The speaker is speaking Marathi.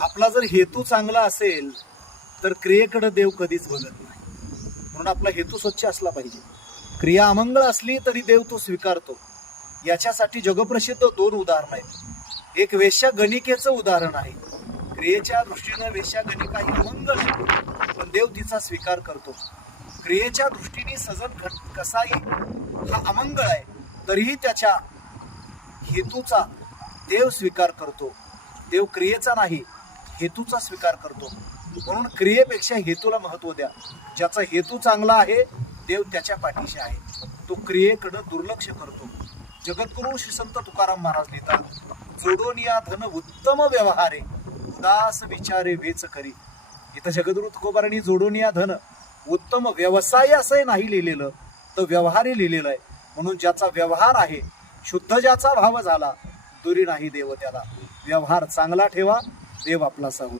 आपला जर हेतू चांगला असेल तर क्रियेकडे देव कधीच बघत नाही. म्हणून आपला हेतू स्वच्छ असला पाहिजे. क्रिया अमंगळ असली तरी देव तो स्वीकारतो. याच्यासाठी जगप्रसिद्ध 2 उदाहरण आहेत. एक वेश्यागणिकेचं उदाहरण आहे. क्रियेच्या दृष्टीनं वेश्यागणिका ही अमंगळ आहे, पण देव तिचा स्वीकार करतो. क्रियेच्या दृष्टीने सजन कसाई हा अमंगळ आहे, तरीही त्याच्या हेतूचा देव स्वीकार करतो. देव क्रियेचा नाही, हेतूचा स्वीकार करतो. म्हणून क्रियेपेक्षा हेतूला महत्व द्या. ज्याचा हेतू चांगला आहे देव त्याच्या पाठीशी आहे. तो क्रियेकडे दुर्लक्ष करतो. जगद्गुरु श्री संत तुकाराम महाराज लिहितात, जोडून या धन उत्तम व्यवहारे, उदास विचारे वेच करी. इथं जगद्गुरु तुकोबारांनी जोडून या धन उत्तम व्यवसाय असं नाही लिहिलेलं, तर व्यवहारे लिहिलेलं आहे. म्हणून ज्याचा व्यवहार आहे, शुद्ध ज्याचा भाव झाला, दुरी नाही देव त्याला. व्यवहार चांगला ठेवा, देव आपला साहू.